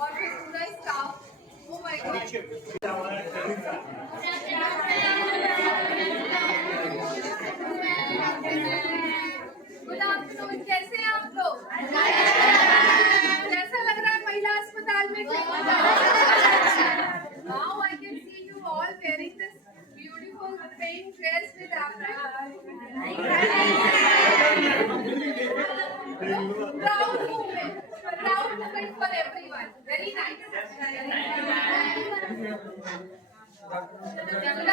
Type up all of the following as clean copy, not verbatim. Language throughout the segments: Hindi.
और फिर पूरा staff. Oh my good afternoon, कैसे हैं आप लोग? कैसा लग रहा है महिला अस्पताल में? Now I can see you all wearing this beautiful pink dress with apron. Proud moment for everyone. Very nice. Good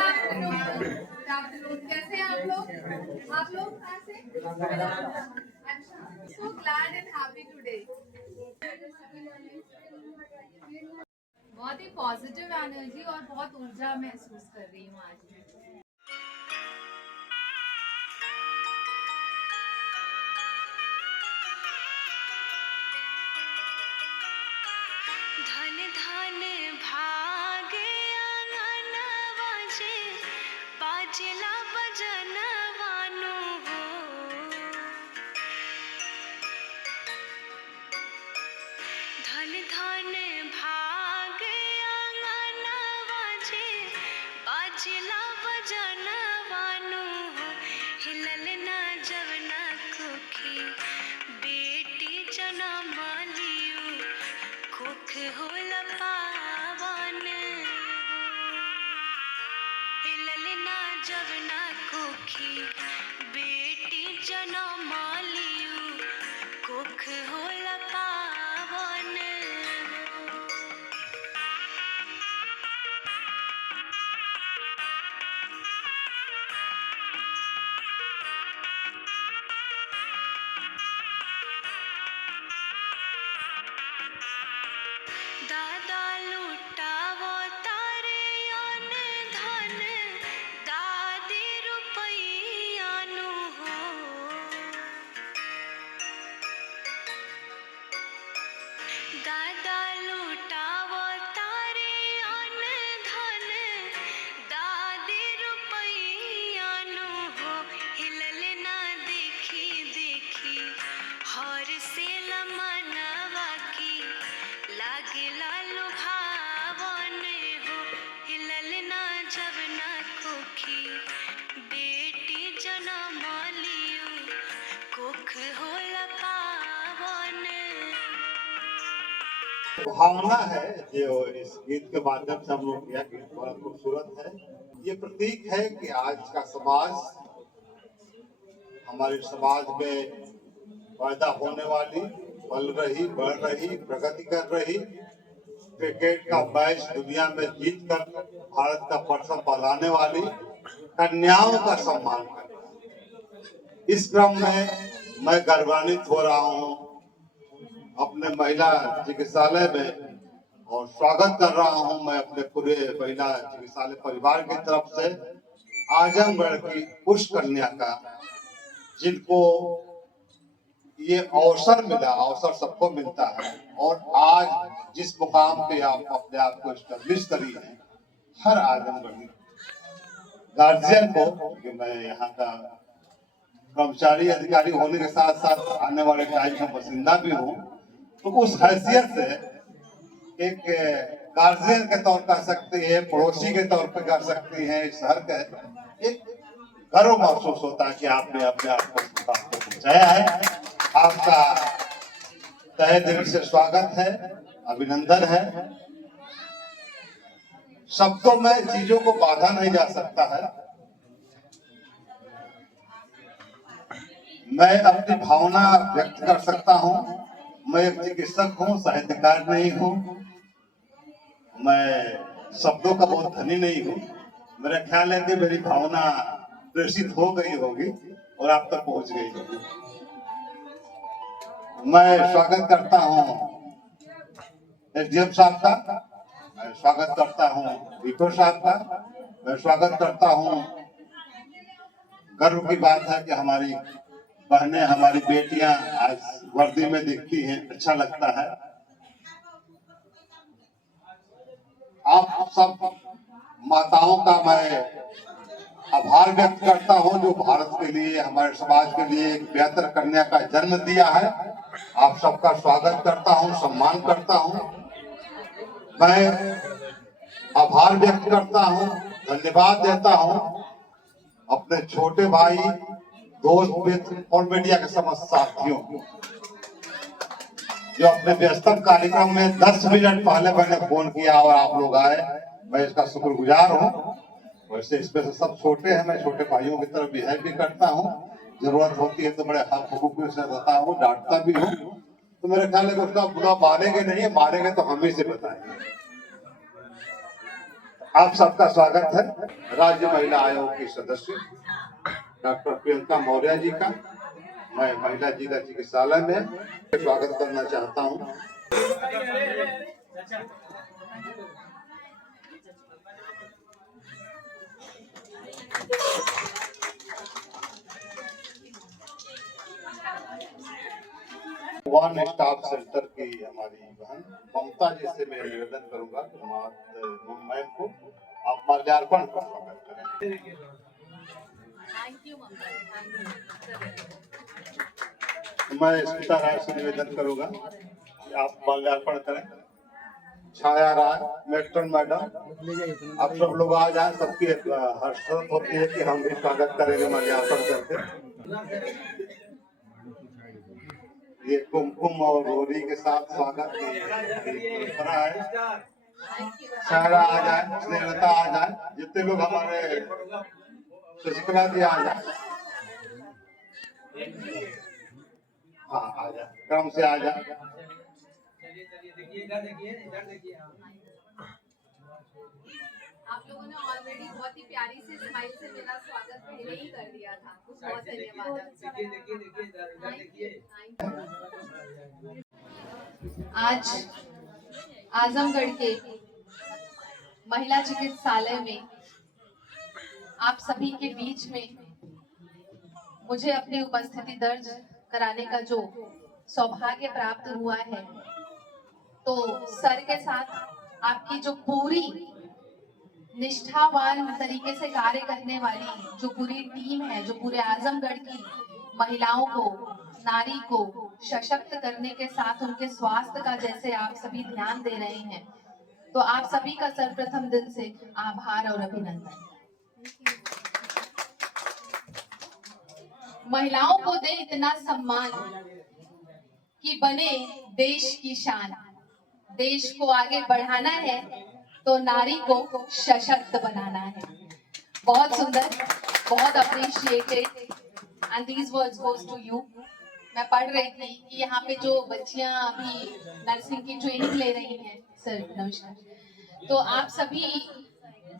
afternoon. Good afternoon. कैसे हैं आप लोग? आप लोग कहाँ से? अच्छा. So glad and happy today. बहुत ही पॉजिटिव एनर्जी और बहुत ऊर्जा महसूस कर रही हूँ आज मैं। धन धन भागे आंगनवा जे बाजला बजनवानु हो। धन धन भागे आंगनवा जे बाजला बजनवानु हो। हिलल ना जवना कोखी बेटी जनम लियू कुख होला पावन हिलल ना जवना कोखी बेटी जनम लियू कुख होला पावन। दादा लुटावो तारे अन धन दादी रुपैयानु हो। दादा लुटावो तारे अन धन दादी रुपैयानु हो। हिलल ना देखी देखी हर से लमनवा की लागला लुभावन हो। हिलल ना जवना कोखी बेटी जनम लियू कुख होला पावन। भावना है जो इस गीत के माध्यम से हम लोग किया, गीत बड़ा खूबसूरत है। ये प्रतीक है कि आज का समाज, हमारे समाज में पैदा होने वाली, पल रही, बढ़ रही, प्रगति कर रही, क्रिकेट का मैच दुनिया में जीतकर भारत का परचम फहराने वाली कन्याओं का सम्मान करना। इस क्रम में मैं गर्वान्वित हो रहा हूँ अपने महिला चिकित्सालय में, और स्वागत कर रहा हूं मैं अपने पूरे महिला चिकित्सालय परिवार की तरफ से आजमगढ़ की उस कन्या का जिनको ये अवसर मिला। अवसर सबको मिलता है, और आज जिस मुकाम पे आप अपने आप को एस्टेब्लिश करी है, हर आजमगढ़ी गार्जियन को, कि मैं यहाँ का कर्मचारी अधिकारी होने के साथ साथ आने वाले टाइम में बासिंदा भी हूँ, तो उस हैसियत से एक गार्जियन के तौर कह सकती है, पड़ोसी के तौर पे कर सकती है, शहर का एक गर्व महसूस होता है कि आपने अपने आप को पहुंचाया है। आपका तहे दिल से स्वागत है, अभिनंदन है। शब्दों में चीजों को बांधा नहीं जा सकता है। मैं अपनी भावना व्यक्त कर सकता हूँ। मैं एक चिकित्सक हूँ, साहित्यकार नहीं हूँ। मैं शब्दों का बहुत धनी नहीं हूँ। मेरा ख्याल है कि मेरी भावना प्रेषित हो गई होगी और आप तक पहुंच गई होगी। मैं स्वागत करता हूँ एसडीएम साहब का, मैं स्वागत करता हूँ विको साहब का, मैं स्वागत करता हूँ। गर्व की बात है कि हमारी बहनें, हमारी बेटियां आज वर्दी में दिखती हैं, अच्छा लगता है। आप सब माताओं का मैं आभार व्यक्त करता हूं जो भारत के लिए, हमारे समाज के लिए एक बेहतर कन्या का जन्म दिया है। आप सबका स्वागत करता हूं, सम्मान करता हूं। मैं आभार व्यक्त करता हूँ, धन्यवाद देता हूँ अपने छोटे भाई, दोस्त, मित्र और मीडिया के समस्त साथियों को, जो अपने व्यस्तम कार्यक्रम में 10 मिनट पहले मैंने फोन किया और आप लोग आए। मैं इसका शुक्रगुजार हूँ। वैसे इसमें से सब छोटे हैं, मैं छोटे भाइयों की तरफ बिहेव भी करता हूँ, जरूरत होती है तो बड़े हक हुकूक से देता हूँ, डांटता भी हूँ। तो मेरे ख्याल है उसका बुरा मारेंगे नहीं, मारेंगे तो हम ही से बताएंगे। आप सबका स्वागत है राज्य महिला आयोग की सदस्य डॉक्टर प्रियंका मौर्य जी का। मैं महिला जिला चिकित्सालय में स्वागत करना चाहता हूँ। वन स्टाफ सेंटर की हमारी बहन ममता जी से मैं निवेदन करूंगा कि मैम को आप माल्यार्पण कर स्वागत करें। थैंक यू ममता। मैं स्मिता राय से निवेदन करूंगा कि आप माल्यार्पण करें। छाया राय, मेट्रन मैडम, आप सब लोग आ जाए। सबकी हर्षद होती है कि हम भी स्वागत करेंगे माल्यार्पण करके। ये कुमकुम और रोरी के साथ स्वागत है। छाया आ जाए, स्नेहलता आ जाए, जितने लोग हमारे शशिकला जी आ जाए। हाँ आ जाए, क्रम से आ जाए। आप लोगों ने ऑलरेडी बहुत ही प्यारी सी स्माइल से मेरा स्वागत पहले ही कर दिया था। बहुत धन्यवाद। आज आजमगढ़ के महिला चिकित्सालय में आप सभी के बीच में मुझे अपनी उपस्थिति दर्ज कराने का जो सौभाग्य प्राप्त हुआ है, तो सर के साथ आपकी जो पूरी निष्ठावान तरीके से कार्य करने वाली जो पूरी टीम है, जो पूरे आजमगढ़ की महिलाओं को, नारी को सशक्त करने के साथ उनके स्वास्थ्य का जैसे आप सभी ध्यान दे रहे हैं, तो आप सभी का सर्वप्रथम दिल से आभार और अभिनंदन। महिलाओं को दे इतना सम्मान कि बने देश की शान। देश को आगे बढ़ाना है तो नारी को सशक्त बनाना है। बहुत सुंदर, बहुत appreciated and these words goes to you. मैं पढ़ रही थी कि यहाँ पे जो बच्चियां अभी नर्सिंग की ट्रेनिंग ले रही हैं, सर नमस्कार, तो आप सभी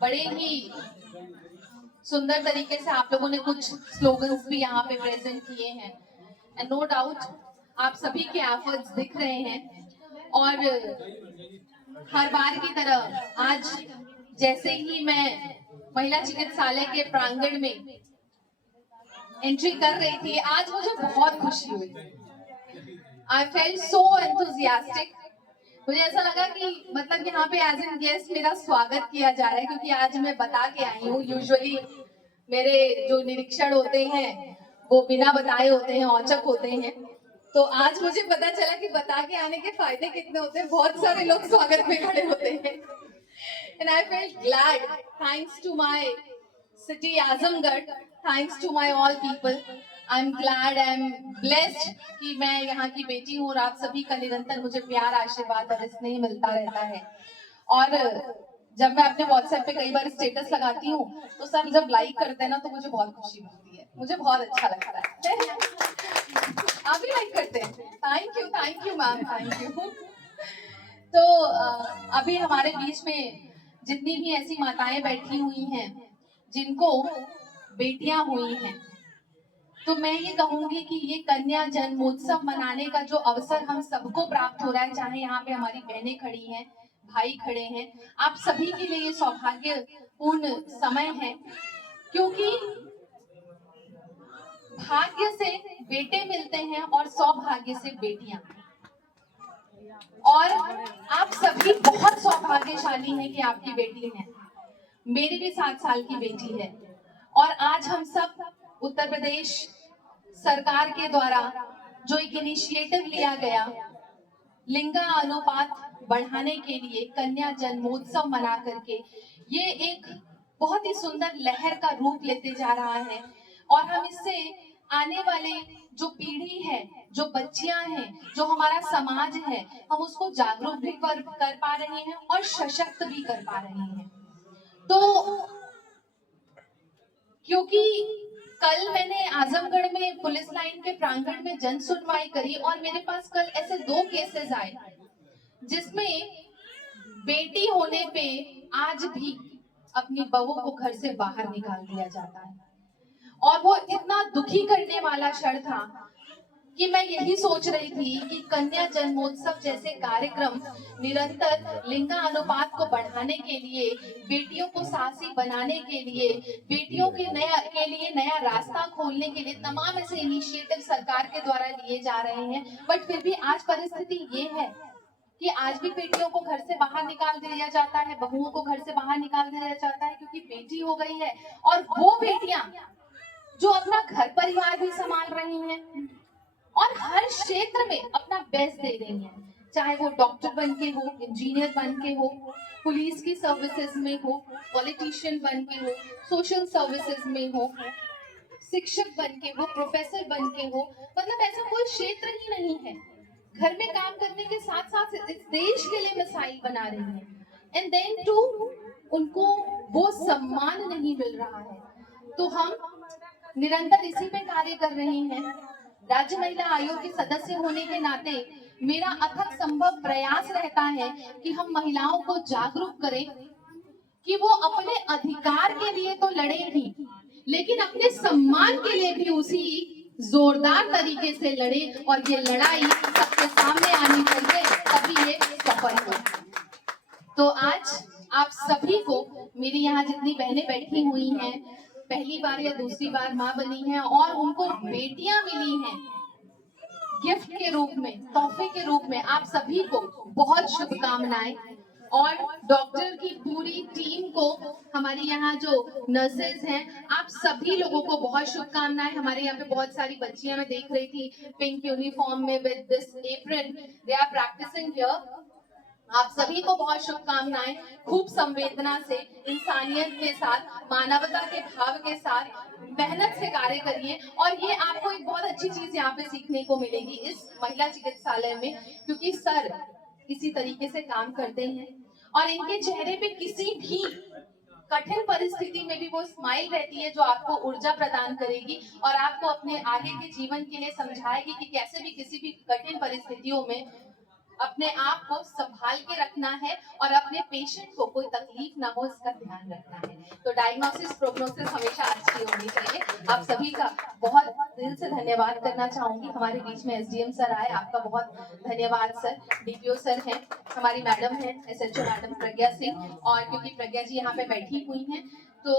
बड़े ही सुंदर तरीके से आप लोगों ने कुछ स्लोगन्स भी यहाँ पे प्रेजेंट किए हैं एंड नो डाउट आप सभी के एफर्ट्स दिख रहे हैं। और हर बार की तरह आज जैसे ही मैं महिला चिकित्सालय के प्रांगण में एंट्री कर रही थी, आज मुझे बहुत खुशी हुई। I felt so enthusiastic. मुझे ऐसा लगा कि मतलब यहाँ पे एज एन गेस्ट मेरा स्वागत किया जा रहा है, क्योंकि आज मैं बता के आई हूँ। यूजुअली मेरे जो निरीक्षण होते हैं वो बिना बताए होते हैं, औचक होते हैं। तो आज मुझे पता चला कि बता के आने के फायदे कितने होते हैं। बहुत सारे लोग स्वागत में खड़े होते हैं and I felt glad. Thanks to my city Azamgarh, thanks to my all people. I am glad, I am blessed कि मैं यहाँ की बेटी हूँ और आप सभी का निरंतर मुझे प्यार, आशीर्वाद और स्नेह मिलता रहता है। और जब मैं अपने व्हाट्सएप पे कई बार स्टेटस लगाती हूँ तो सब जब लाइक करते हैं ना तो मुझे बहुत खुशी मिलती है, मुझे बहुत अच्छा लगता है। आप भी लाइक करते हैं? Thank you ma'am, thank you. तो अभी हमारे बीच में जितनी भी ऐसी माताएं बैठी हुई हैं जिनको बेटियां हुई हैं, तो मैं ये कहूंगी कि ये कन्या जन्मोत्सव मनाने का जो अवसर हम सबको प्राप्त हो रहा है, चाहे यहाँ पे हमारी बहनें खड़ी हैं, भाई खड़े हैं, आप सभी के लिए ये सौभाग्यपूर्ण समय है, क्योंकि भाग्य से बेटे मिलते हैं और सौभाग्य से बेटियां। और आप सभी बहुत सौभाग्यशाली हैं कि आपकी बेटी है। मेरी भी 7 साल की बेटी है और आज हम सब उत्तर प्रदेश सरकार के द्वारा जो एक इनिशिएटिव लिया गया, लिंगा अनुपात बढ़ाने के लिए कन्या जन्मोत्सव मना करके ये एक बहुत ही सुंदर लहर का रूप लेते जा रहा है। और हम इससे आने वाले जो पीढ़ी है, जो बच्चियां हैं, जो हमारा समाज है, हम उसको जागरूक भी कर पा रहे हैं और सशक्त भी कर पा रहे हैं। तो क्योंकि कल मैंने आजमगढ़ में पुलिस लाइन के प्रांगण में जन सुनवाई करी और मेरे पास कल ऐसे 2 केसेस आए जिसमें बेटी होने पे आज भी अपनी बहू को घर से बाहर निकाल दिया जाता है। और वो इतना दुखी करने वाला क्षण था कि मैं यही सोच रही थी कि कन्या जन्मोत्सव जैसे कार्यक्रम निरंतर लिंगा अनुपात को बढ़ाने के लिए, बेटियों को साहसी बनाने के लिए, बेटियों के लिए नया रास्ता खोलने के लिए तमाम ऐसे इनिशिएटिव सरकार के द्वारा लिए जा रहे हैं। बट फिर भी आज परिस्थिति ये है कि आज भी बेटियों को घर से बाहर निकाल दिया जाता है, बहुओं को घर से बाहर निकाल दिया जाता है क्योंकि बेटी हो गई है। और वो बेटियां जो अपना घर परिवार भी संभाल रही हैं और हर क्षेत्र में अपना बेस्ट दे रही हैं, चाहे वो डॉक्टर बन के हो, इंजीनियर बन के हो, पुलिस की सर्विसेज में हो, पॉलिटिशियन बन के हो, सोशल सर्विसेज में हो, शिक्षक बन के हो, प्रोफेसर बन के हो, मतलब ऐसा कोई क्षेत्र ही नहीं है। घर में काम करने के साथ साथ इस देश के लिए मिसाइल बना रही हैं। एंड देन टू उनको वो सम्मान नहीं मिल रहा है। तो हम निरंतर इसी पे कार्य कर रहे हैं। राज्य महिला आयोग के सदस्य होने के नाते मेरा अथक संभव प्रयास रहता है कि हम महिलाओं को जागरूक करें कि वो अपने अधिकार के लिए तो लड़े ही, लेकिन अपने सम्मान के लिए भी उसी जोरदार तरीके से लड़े और ये लड़ाई सबके सामने आनी चाहिए, तभी ये सफल हो। तो आज आप सभी को, मेरी यहाँ जितनी बहनें बैठी हुई हैं, पहली बार या दूसरी बार माँ बनी हैं और उनको बेटियां मिली हैं गिफ्ट के रूप में, तोहफे के रूप में, आप सभी को बहुत शुभकामनाएं। और डॉक्टर की पूरी टीम को, हमारे यहाँ जो नर्सेज हैं, आप सभी लोगों को बहुत शुभकामनाएं। हमारे यहाँ पे बहुत सारी बच्चियां मैं देख रही थी पिंक यूनिफॉर्म में with this apron, they are practising here. आप सभी को बहुत शुभकामनाएं। खूब संवेदना से, इंसानियत के साथ, मानवता के भाव के साथ मेहनत से कार्य करिए। और ये आपको एक बहुत अच्छी चीज यहाँ पे सीखने को मिलेगी इस महिला चिकित्सालय में, क्योंकि सर इसी तरीके से काम करते हैं और इनके चेहरे पे किसी भी कठिन परिस्थिति में भी वो स्माइल रहती है जो आपको ऊर्जा प्रदान करेगी और आपको अपने आगे के जीवन के लिए समझाएगी कि कैसे भी किसी भी कठिन परिस्थितियों में अपने आप को संभाल के रखना है और अपने पेशेंट को कोई तकलीफ ना हो इसका ध्यान रखना है। तो डायग्नोसिस प्रोग्नोसिस हमेशा अच्छी होनी चाहिए। आप सभी का बहुत दिल से धन्यवाद करना चाहूंगी। हमारे बीच में एसडीएम सर आए, आपका बहुत धन्यवाद सर। डीपीओ सर हैं, हमारी मैडम है एसएचओ मैडम प्रज्ञा सिंह, और क्योंकि प्रज्ञा जी यहाँ पे बैठी हुई हैं तो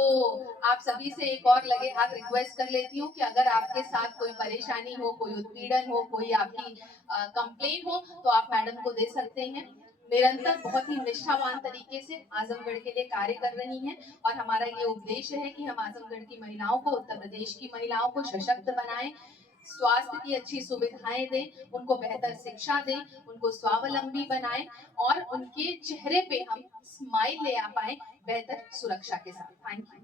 आप सभी से एक और लगे हाथ रिक्वेस्ट कर लेती हूँ कि अगर आपके साथ कोई परेशानी हो, कोई उत्पीड़न हो, कोई आपकी कंप्लेन हो तो आप मैडम को दे सकते हैं। निरंतर बहुत ही निष्ठावान तरीके से आजमगढ़ के लिए कार्य कर रही हैं और हमारा ये उद्देश्य है कि हम आजमगढ़ की महिलाओं को, उत्तर प्रदेश की महिलाओं को सशक्त बनाएं, स्वास्थ्य की अच्छी सुविधाएं दें, उनको बेहतर शिक्षा दें, उनको स्वावलंबी बनाएं और उनके चेहरे पे हम स्माइल ले आ पाए बेहतर सुरक्षा के साथ। Thank you.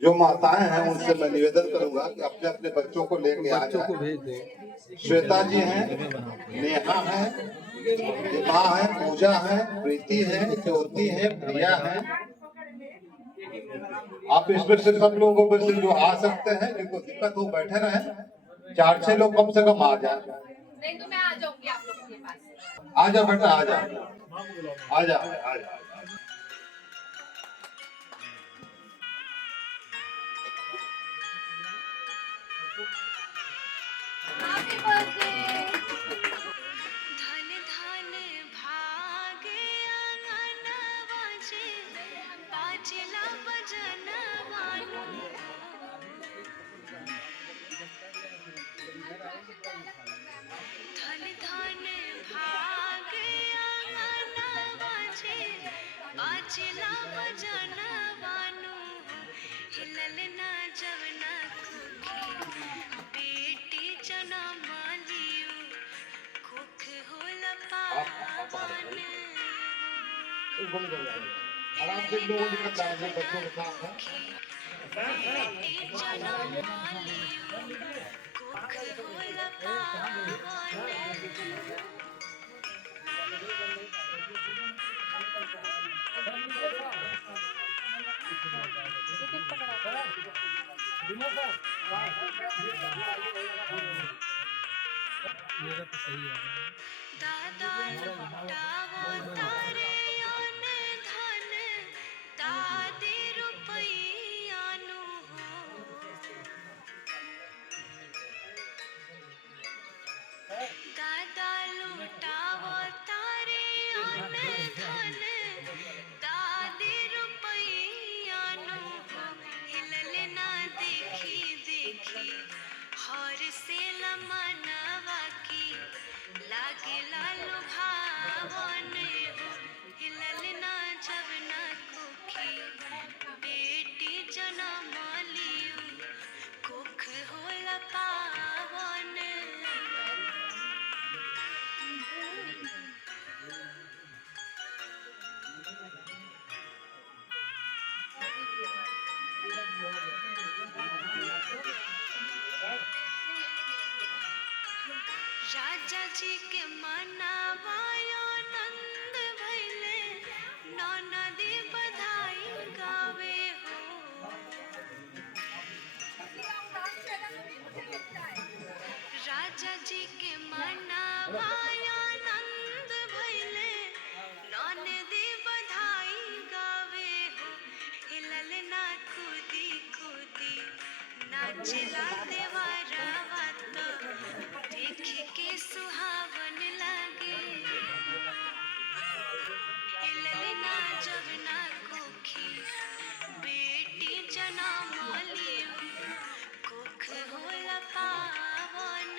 जो माताएं हैं उनसे मैं निवेदन करूंगा कि अपने अपने बच्चों को लेके आ बच्चों को जाए। भेज दें। श्वेता जी हैं, नेहा है, दीपा है, पूजा है, प्रीति है, ज्योति है, प्रिया है। आप इसमें से सब लोगों में से जो आ सकते हैं, जिनको दिक्कत हो बैठे रहे, 4-6 लोग कम से कम आ जाए। नहीं तो मैं आ जाऊंगी आप लोगों के पास। आ जा बेटा, आ जा, आ जा, आ जा। Happy birthday. धन धन भागे आंगनवा जे बाजला बजनवानु धन धन भागे आंगनवा जे बाजला बजनवानु हिलल ना जवना कुखी बेटी जनम लियो बिल्कुल नहीं जाएंगे, आराम से लोग निकल जाएंगे, बच्चों के साथ हैं। बेटी जनम लियो कुख होल पावन दादा लुटावो तारे अन धन दादी रुपैया नु हो दादा लुटावो तारे अन धन दादी रुपैया नु हो हिलल ना देखी देखी हर से लमनवा की लागे लालू भावन हो हिलल ना जब ना कुखी बेटी जनम लियो कुख होला पावन राजा जी के मनावायो नंद भैले ननदी बधाई गावे हो राजा जी के मनावायो नंद भैले ननदी बधाई गावे हो हिलल ना कूदी कूदी नाचला देवरवा तो देख के सुहावन लगे हिलल ना जब ना कुखी बेटी जनम लियो कुख होला पावन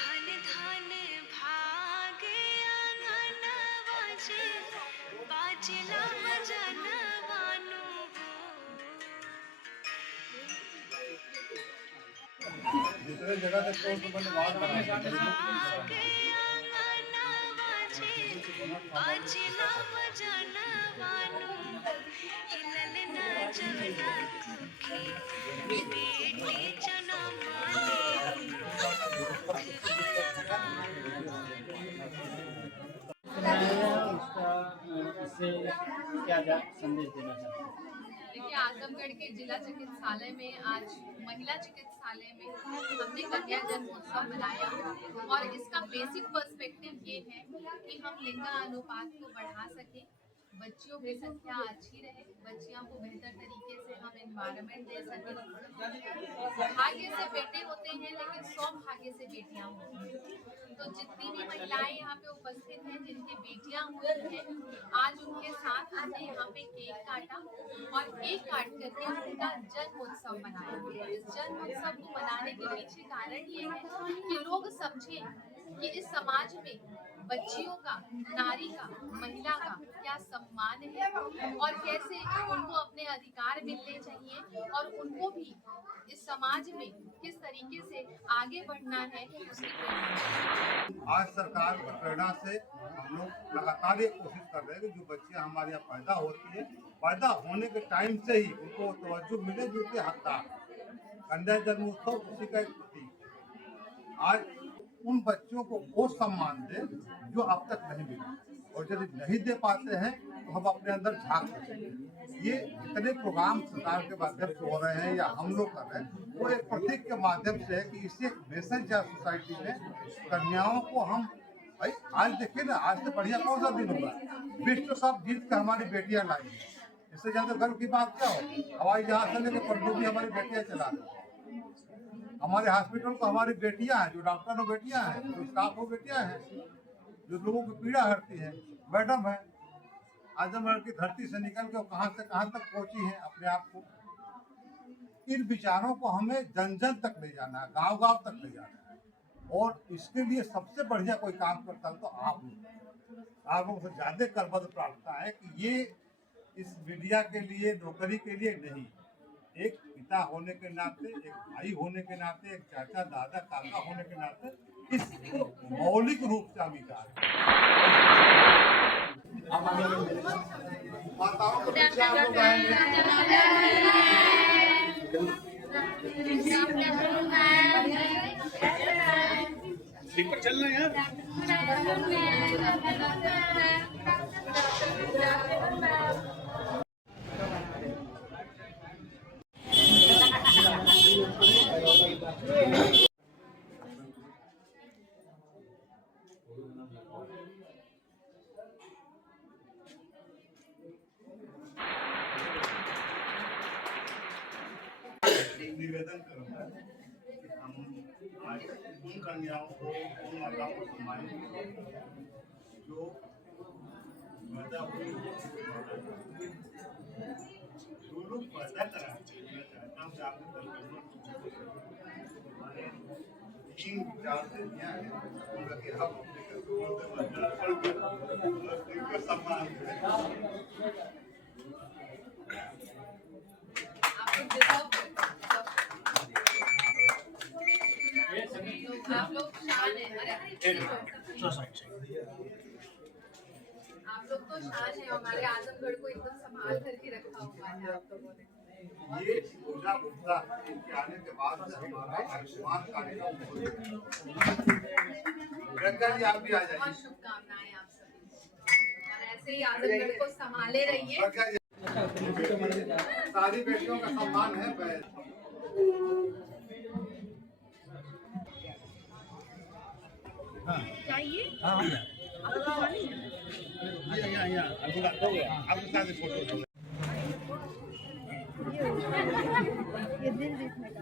धन धन भागे आंगनवा जे बाजला बजनवानु हो दूसरे जगह से तो मैंने बात भागे आंगनवा जे बाजला बजनवानु हिलल ना जब ना कुखी बेटी जनम लियो इससे क्या संदेश देना चाहते हैं? देखिए, आजमगढ़ के जिला चिकित्सालय में आज महिला चिकित्सालय में हमने कन्या जन्मोत्सव मनाया और इसका बेसिक पर्सपेक्टिव ये है कि हम लिंगानुपात को बढ़ा सकें, बच्चियों की संख्या अच्छी रहे, बच्चियों को बेहतर तरीके से हम एनवायरनमेंट दे सकें। भाग्य से बेटे होते हैं लेकिन सौभाग्य से बेटियां होती हैं। तो जितनी भी महिलाएं यहाँ पे उपस्थित हैं जिनकी बेटियां हुई हैं, आज उनके साथ हमने यहाँ पे केक काटा और केक काट करके उनका जन्मोत्सव मनाया। इस जन्मोत्सव को मनाने के पीछे कारण ये है कि लोग समझें कि इस समाज में बच्चियों का, नारी का, महिला का क्या सम्मान है और कैसे उनको अपने अधिकार मिलने चाहिए और उनको भी इस समाज में किस तरीके से आगे बढ़ना है उसकी प्रेरणा। आज सरकार की प्रेरणा से हम लोग लगातार ये कोशिश कर रहे हैं कि जो बच्चियां हमारे यहाँ पैदा होती है, पैदा होने के टाइम से ही उनको तवज्जो मिले जो कि हकदार। कन्या जन्मोत्सव उसी का एक प्रतीक। आज उन बच्चों को वो सम्मान दे जो अब तक नहीं मिला, और यदि नहीं दे पाते हैं तो हम अपने अंदर झांक सकते। ये इतने प्रोग्राम सरकार के माध्यम से हो रहे हैं या हम लोग कर रहे हैं, वो एक प्रतीक के माध्यम से है कि इससे एक मैसेज है सोसाइटी में, कन्याओं को हम भाई आज देखिए ना, आज से बढ़िया कौन सा दिन होगा, विश्व कप जीत कर हमारी बेटियां लाई हैं। इससे ज्यादा गर्व की बात क्या हो। हवाई जहाज से लेकर पनडुब्बी हमारी बेटियां चला रही, हमारे हॉस्पिटल को हमारी बेटियां हैं, जो डॉक्टर हो बेटियां हैं, जो स्टाफ हो बेटियां हैं, जो लोगों की पीड़ा हरती है मैडम है। आजमगढ़ की धरती से निकल के कहां से कहां तक पहुंची है अपने आप को। इन विचारों को हमें जन जन तक ले जाना है, गांव गांव तक ले जाना है, और इसके लिए सबसे बढ़िया कोई काम करता है तो आप लोग से ज्यादा करबद्ध प्रार्थना है कि ये इस मीडिया के लिए, नौकरी के लिए नहीं, एक पिता होने के नाते, एक भाई होने के नाते, एक चाचा, दादा, काका होने के नाते इसको मौलिक रूप से अंगीकार माताओं को पीछे आप लोग आएंगे। चलना यार। निवेदन करूंगा कि हम आज उन कन्याओं को, उन माताओं को सम्मानित जो पैदा हुई, जो लोग पैदा करा, मैं चाहता हूँ कि आपको हमारे 3-4 कन्या है, उनका कि हम अपने सम्मान करें। आप लोग शान है। अरे आप लोग तो शान है। हमारे आजमगढ़ को एकदम संभाल करके रखा हुआ है आप लोगों ने। ये पूजा गुप्ता इनके आने के बाद से हमारा आयुष्मान कार्यक्रम जी आप भी आ जाइए। बहुत शुभकामनाएं आप सभी, और ऐसे ही आजमगढ़ को संभाले रहिए। सारी बेटियों का सम्मान है। चाहिए आपके साथ फोटो ये दिल देखने का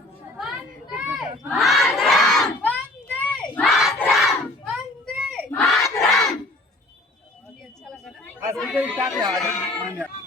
अच्छा लगा ना।